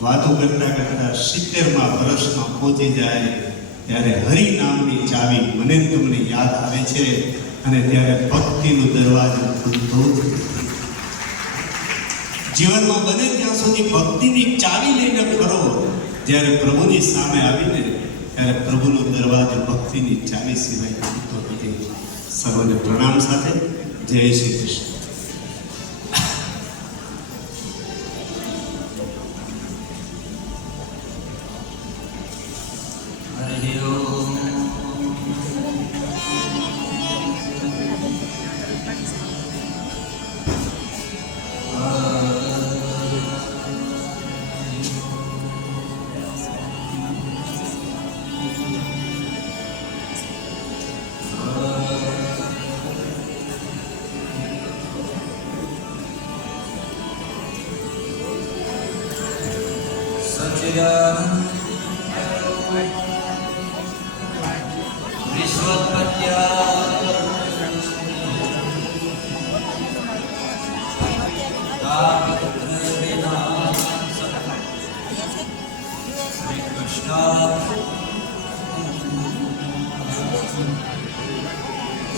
વાતો કરતા કરતા 70માં વર્ષમાં પહોંચી જાય ત્યારે હરિ નામની ચાવી મને તમને યાદ આવે છે અને ત્યારે ભક્તિનો દરવાજો ખુલતો જ નથી. જીવનમાં બને ત્યાં સુધી ભક્તિની ચાવી લઈને ફરો. જ્યારે પ્રભુની સામે આવીને ત્યારે પ્રભુનો દરવાજો ભક્તિની ચાવી સિવાય ખુલતો નથી. સર્વને પ્રણામ સાથે જય શ્રી કૃષ્ણ.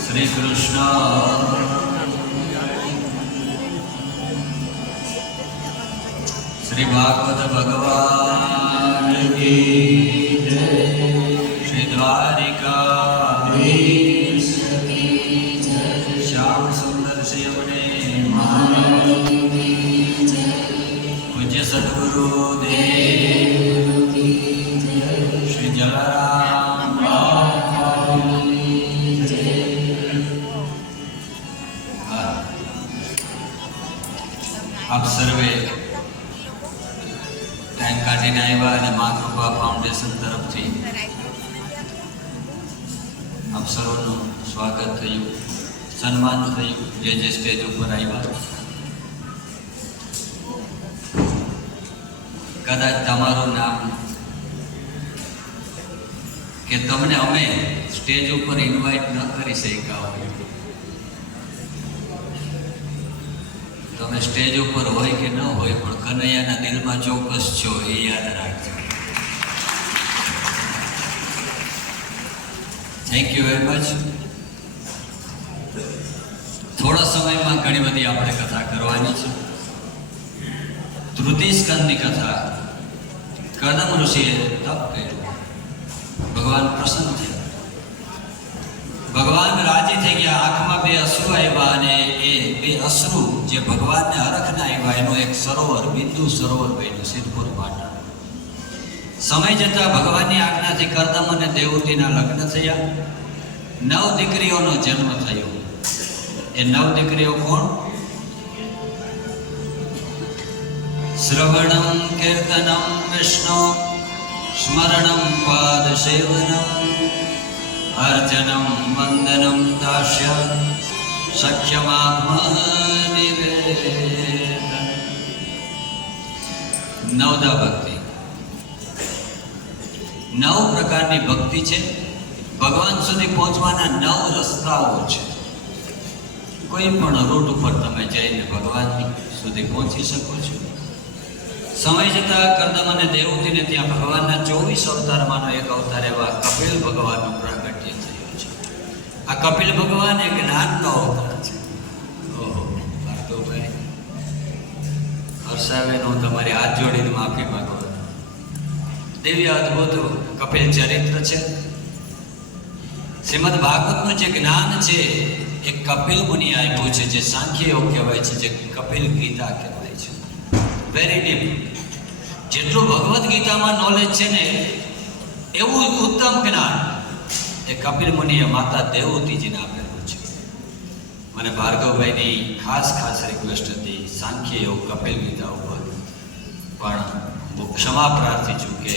શ્રી કૃષ્ણ શ્રી ભાગવત ભગવાન કી જય. શ્રી દ્વારિકાધીશ કી જય. શ્યામ સુંદર શિવને પૂજ્ય સદગુરુ દેવ કી જય. શ્રી જલારામ આપ સર્વે ટાઈમ કાઢીને આવ્યા અને મા કૃપા ફાઉન્ડેશન તરફથી આપ સર્વનું સ્વાગત થયું, સન્માન થયું. જે સ્ટેજ ઉપર આવ્યા, કદાચ તમારું નામ કે તમને અમે સ્ટેજ ઉપર ઇન્વાઇટ ન કરી શક્યા હોય, તમે સ્ટેજ ઉપર હોય કે ન હોય પણ કનૈયાના દિલમાં ચોક્કસ છો એ યાદ રાખજો. Thank you very much. થોડા સમયમાં ઘણી બધી આપણે કથા કરવાની છે. તૃતીય સ્કંદની કથા. કદમ ઋષિએ તપ કર્યું, ભગવાન પ્રસન્ન થયા, ભગવાન રાજી થઈ ગયા. આંખમાં બે અશ્રુ આવ્યા અને એ બે અશ્રુ જે ભગવાનને હરખના આવ્યા એનું એક સરોવર, બિંદુ સરોવર બન્યું સિદ્ધપુર પાટણ. સમય જતા ભગવાનની આજ્ઞાથી કરદમ અને દેવહૂતિના લગ્ન થયા. 9 દીકરીઓનો જન્મ થયો. એ 9 દીકરીઓ કોણ? શ્રવણમ કીર્તનમ વિષ્ણુ સ્મરણમ પાદ સેવનમ અર્ચનમ વંદનમ દાસ્ય સખ્યમાત્મનિવેદન. નવદા ભક્તિ. 9 પ્રકારની ભક્તિ છે. ભગવાન સુધી પહોંચવાના 9 રસ્તાઓ છે. કોઈ પણ રૂટ ઉપર તમે જઈને ભગવાન સુધી પહોંચી શકો છો. સમય જતા કરદમ અને દેવહૂતિને ત્યાં ભગવાનના 24 અવતારમાંનો એક અવતાર એવા કપિલ ભગવાનનું પ્રાગટ્ય થયું છે. આ કપિલ ભગવાન એક જ્ઞાનનો અવતાર છે. ઓહો ભાર્ગવભાઈ, હર્ષાબેન, હું તમારી હાથ જોડીને માફી માંગુ. દિવ્ય અદ્ભુત કપિલ ચરિત્ર છે. શ્રીમદ ભાગવતનું જે જ્ઞાન છે એ કપિલ મુનિ આપ્યું છે, જે સાંખ્ય યોગ કહેવાય છે, જે કપિલ ગીતા કહેવાય છે. Very deep. જેટલું ભગવદ્ ગીતામાં નોલેજ છે ને એવું ઉત્તમ જ્ઞાન એ કપિલ મુનિએ માતા દેવહૂતિજીને આપેલું છે. મને ભાર્ગવભાઈની ખાસ રિક્વેસ્ટ હતી સાંખ્ય યોગ કપિલ ગીતા ઉપર, પણ હું ક્ષમા પ્રાર્થી છું કે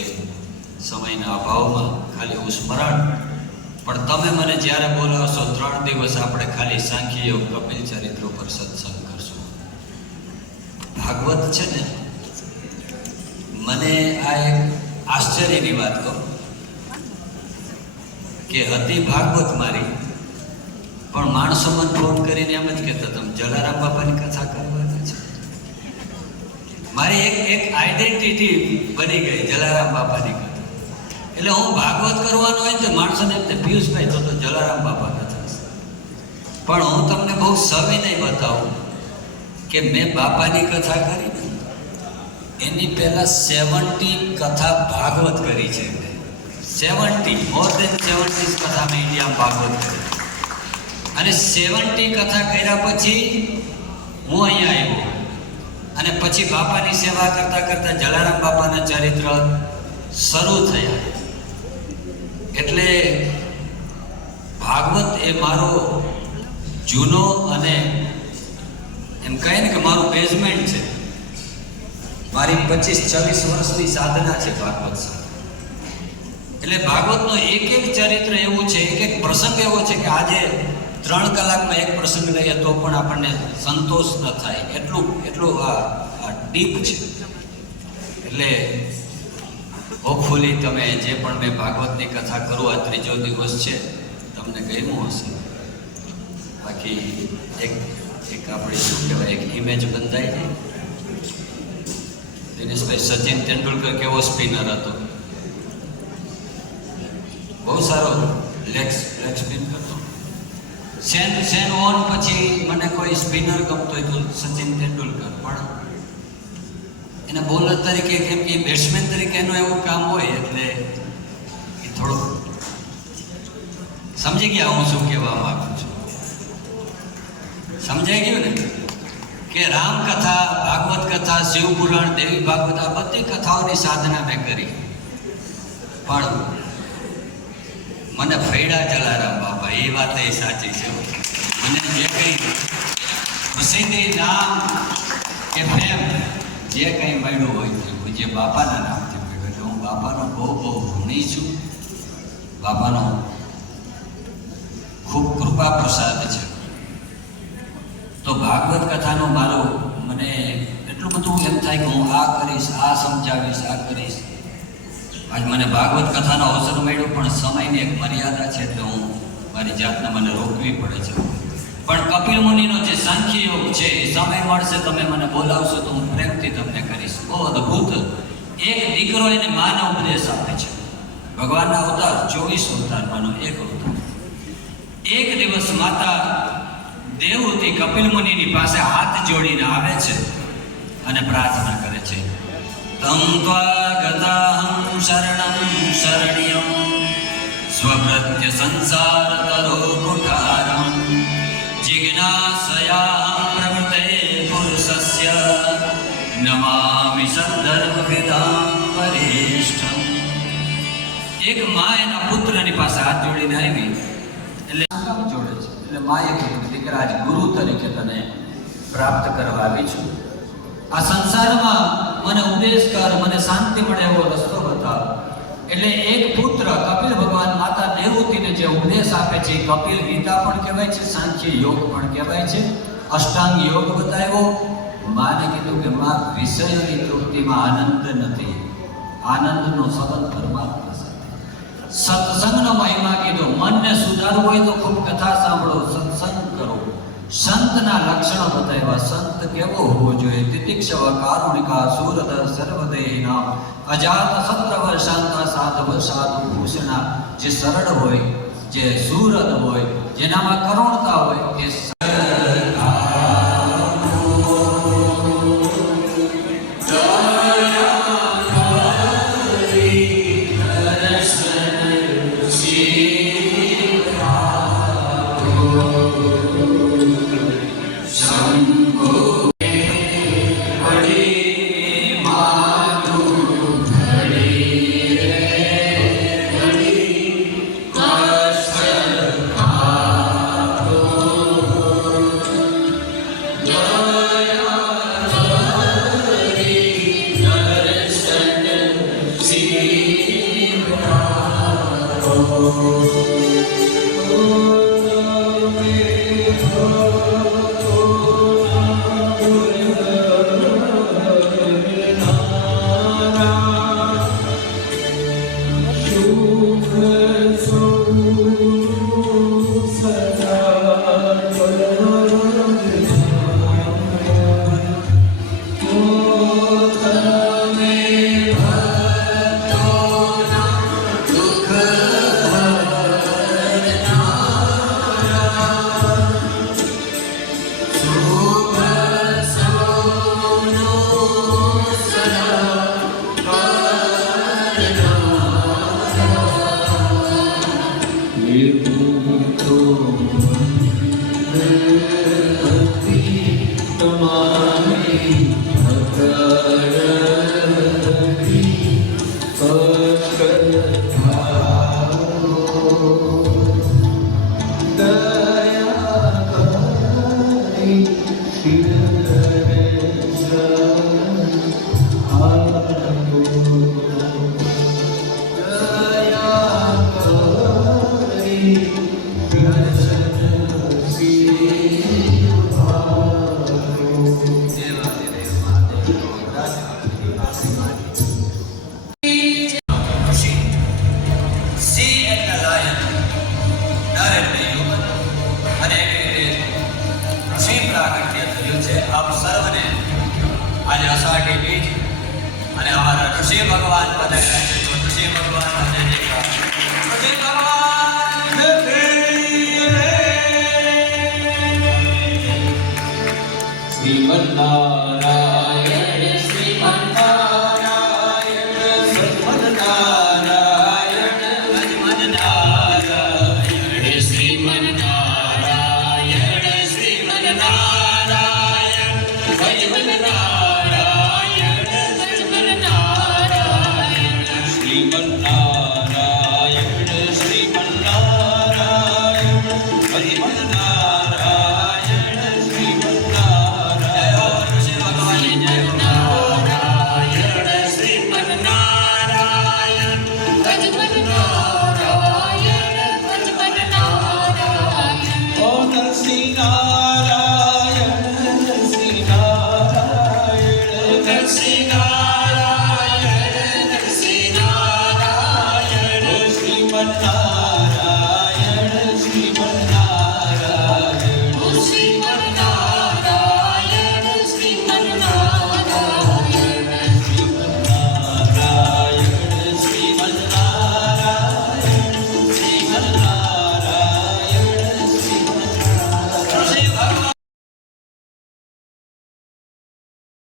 સમયના અભાવમાં ખાલી હું સ્મરણ. પણ તમે મને જ્યારે બોલાવશો 3 દિવસ આપણે ખાલી સાંખ્ય યોગ કપિલ ચરિત્ર ઉપર સત્સંગ કરશું. ભાગવત છે ને, મને આ એક આશ્ચર્યની વાત કહું કે હતી ભાગવત મારી, પણ માણસો મને ફોન કરીને એમ જ કહેતા તમે જલારામ બાપાની કથા કરવાના છે. મારી એક આઈડેન્ટિટી બની ગઈ જલારામ બાપાની કથા. એટલે હું ભાગવત કરવાનો હોય તો માણસોને એમ કે પિયુષભાઈ તો જલારામ બાપા કથા છે. પણ હું તમને બહુ સવિનય બતાવું કે મેં બાપાની કથા કરી ને એની પહેલા 70 કથા ભાગવત કરી છે. 70 મોર દેન 70 કથા મેં ઇન્ડિયામાં ભાગવત કરી. અને 70 કથા કર્યા પછી હું અહીંયા આવ્યો અને પછી બાપાની સેવા કરતા કરતા જલારામ બાપાના ચરિત્ર શરૂ થયા. એટલે ભાગવત એ મારો જૂનો અને એમ કહે ને કે મારું બેઝમેન્ટ છે. મારી 25-26 વર્ષની સાધના છે ભાગવત સાથે. એટલે ભાગવતનો એક ચરિત્ર એવું છે, એક પ્રસંગ એવો છે કે આજે 3 કલાકમાં એક પ્રસંગ લઈએ તો પણ આપણને સંતોષ ન થાય, એટલું આ ડીપ છે. એટલે હોપફુલી તમે જે પણ મેં ભાગવતની કથા કરું, આ 3જો દિવસ છે, તમને ગમ્યું હશે. બાકી એક આપણે શું કહેવાય, એક ઇમેજ બંધાઈ જાય. દિનેશભાઈ, સચિન તેંડુલકર કેવો સ્પિનર હતો, બહુ સારો લેગ સ્પિન કરતો. સેન ઓન પછી મને કોઈ સ્પિનર ગમતો હોય તો સચિન તેંડુલકર. પણ એને બોલર તરીકે, કેમ કે બેટ્સમેન તરીકે એનું એવું કામ હોય એટલે એ થોડુંક સમજી ગયા હું શું કહેવા માંગુ છું. સમજાઈ ગયું ને કે રામકથા, ભાગવત કથા, શિવપુરાણ, દેવી ભાગવત, આ બધી કથાઓની સાધના મેં કરી. પણ મને ફૈડા જલારામ બાપા, એ વાત એ સાચી છે. મને જે કંઈ પ્રસિદ્ધિ, નામ કે ફેમ જે કંઈ મળ્યું હોય જે બાપાના નામથી મળ્યું. એટલે હું બાપાનો બહુ ઋણી છું. બાપાનો ખૂબ કૃપા પ્રસાદ છે. તો ભાગવત કથાનો મારો મને એટલું બધું એમ થાય કે હું આ કરીશ, આ સમજાવીશ, આ કરીશ. આજ મને ભાગવત કથાનો અવસર મળ્યો, પણ સમયની એક મર્યાદા છે એટલે હું મારી જાતને મને રોકવી પડે છે. પણ કપિલ મુનિનો જે સાંખ્ય યોગ છે, એ સમય મળશે તમે મને બોલાવશો તો હું પ્રેમથી તમને કરીશ. બહુ અદ્ભુત. એક દીકરો એને માનો ઉપદેશ આપે છે. ભગવાનના અવતાર 24 અવતારમાંનો એક અવતાર. એક દિવસ માતા દેવહૂતિ કપિલ મુનિની પાસે હાથ જોડીને આવે છે અને પ્રાર્થના કરે છે, તમ ત્વાગતાહં શરણં શરણ્યં સ્વપ્રત્ય સંસાર તરો કુઠારં જિજ્ઞાસયાહં પ્રવૃતે પુરુષસ્ય નમામિ સદ્ધર્મવિદાં વરિષ્ઠં. એક મા એના પુત્રની પાસે હાથ જોડીને આવી એટલે જોડે છે. એટલે માએ કીધું, દીકરા આજ ગુરુ તરીકે તને પ્રાપ્ત કરવા આવી છું. આ સંસારમાં મને ઉપદેશ કર, મને શાંતિ મળે એવો રસ્તો બતાવ. એટલે એક પુત્ર કપિલ ભગવાન માતા દેવહૂતિને જે ઉપદેશ આપે છે, કપિલ ગીતા પણ કહેવાય છે, સાંખ્ય યોગ પણ કહેવાય છે. અષ્ટાંગ યોગ બતાવ્યો. માને કીધું કે માં, વિષયની તૃપ્તિમાં આનંદ નથી, આનંદનો સંબંધ પરમાત્મા સાથે. સત્સંગનો મહિમા કીધો. મનને સુધારવું હોય તો ખૂબ કથા સાંભળો, સત્સંગ કરો. સંતના લક્ષણો બતાવ્યા. સંત કેવો હોવો જોઈએ? તિતિક્ષવ કારુણિકા સુરદ સર્વદેહિના અજાત સત્રવર શાંતા સાધવ સાધુ ભૂષણા. જે સરળ હોય, જે સુરદ હોય, જેનામાં કરુણતા હોય, એ ભગવાન પધાર્યા છે તો જય ભગવાન.